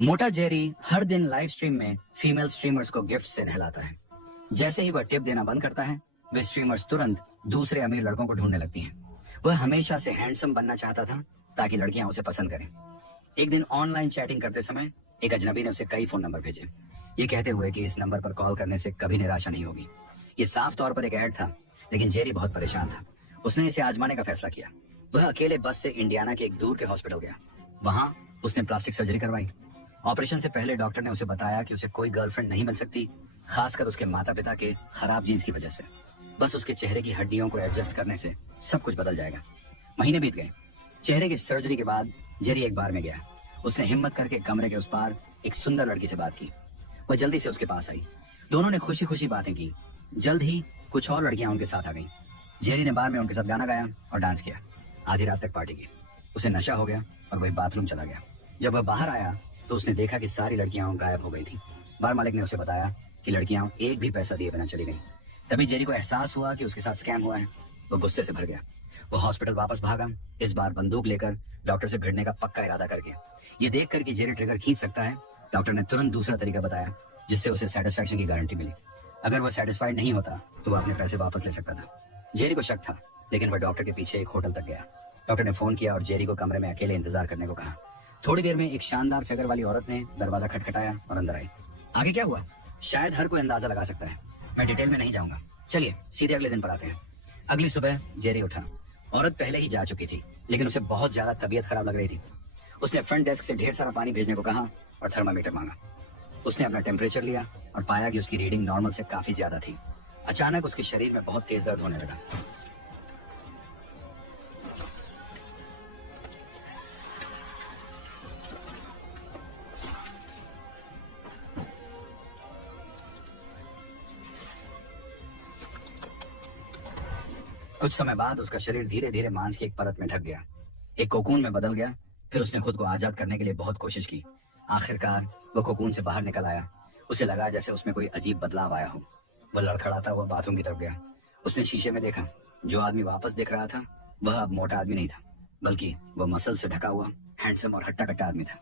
मोटा जेरी हर दिन live stream में फीमेल स्ट्रीमर्स को गिफ्ट से नहलाता है। जैसे ही वह टिप देना बंद करता है, वे स्ट्रीमर्स तुरंत दूसरे अमीर लड़कों को ढूंढने लगती हैं। वह हमेशा से हैंडसम बनना चाहता था ताकि लड़कियां उसे पसंद करें। एक दिन ऑनलाइन चैटिंग करते समय एक अजनबी ने उसे कई फोन नंबर भेजे, ये कहते हुए कि इस नंबर पर कॉल करने से कभी निराशा नहीं होगी। ये साफ तौर पर एक ऐड था, लेकिन जेरी बहुत परेशान था। उसने इसे आजमाने का फैसला किया। वह अकेले बस से इंडियाना के एक दूर के हॉस्पिटल गया। वहां उसने प्लास्टिक सर्जरी करवाई। ऑपरेशन से पहले डॉक्टर ने उसे बताया कि उसे कोई गर्लफ्रेंड नहीं मिल सकती, खासकर उसके माता पिता के खराब जीन्स की वजह से। बस उसके चेहरे की हड्डियों को एडजस्ट करने से सब कुछ बदल जाएगा। महीने बीत गए। चेहरे की सर्जरी के बाद जेरी एक बार में गया। उसने हिम्मत करके कमरे के उस पार एक सुंदर लड़की से बात की। वह जल्दी से उसके पास आई। दोनों ने खुशी खुशी बातें की। जल्द ही कुछ और लड़कियां उनके साथ आ गईं। जेरी ने बार में उनके साथ गाना गाया और डांस किया। आधी रात तक पार्टी की। उसे नशा हो गया और वह बाथरूम चला गया। जब वह बाहर आया तो उसने देखा कि सारी लड़कियां गायब हो गई थी। बार मालिक ने उसे बताया कि लड़कियां एक भी पैसा दिए बिना चली गईं। तभी जेरी को एहसास हुआ कि उसके साथ स्कैम हुआ है। वो गुस्से से भर गया। वो हॉस्पिटल वापस भागा, इस बार बंदूक लेकर, डॉक्टर से भिड़ने का पक्का इरादा करके। ये देखकर कि जेरी ट्रिगर खींच सकता है, डॉक्टर ने तुरंत दूसरा तरीका बताया जिससे उसे सेटिस्फैक्शन की गारंटी मिली। अगर वह सेटिस्फाइड नहीं होता तो वह अपने पैसे वापस ले सकता था। जेरी को शक था, लेकिन वह डॉक्टर के पीछे एक होटल तक गया। डॉक्टर ने फोन किया और जेरी को कमरे में अकेले इंतजार करने को कहा। थोड़ी देर में एक शानदार फिगर वाली औरत ने दरवाजा खटखटाया और अंदर आई। आगे क्या हुआ शायद हर कोई अंदाजा लगा सकता है, मैं डिटेल में नहीं जाऊंगा। चलिए सीधे अगले दिन पर आते हैं। अगली सुबह जेरी उठा। औरत पहले ही जा चुकी थी, लेकिन उसे बहुत ज्यादा तबीयत खराब लग रही थी। उसने फ्रंट डेस्क से ढेर सारा पानी भेजने को कहा और थर्मामीटर मांगा। उसने अपना टेम्परेचर लिया और पाया कि उसकी रीडिंग नॉर्मल से काफी ज्यादा थी। अचानक उसके शरीर में बहुत तेज दर्द होने लगा। कुछ समय बाद उसका शरीर धीरे धीरे मांस की एक परत में ढक गया, एक कोकून में बदल गया। फिर उसने खुद को आजाद करने के लिए बहुत कोशिश की। आखिरकार वो कोकून से बाहर निकल आया। उसे लगा जैसे उसमें कोई अजीब बदलाव आया हो। वह लड़खड़ाता हुआ बाथरूम की तरफ गया। उसने शीशे में देखा। जो आदमी वापस दिख रहा था वह अब मोटा आदमी नहीं था, बल्कि वह मसल से ढका हुआ हैंडसम और हट्टा कट्टा आदमी था।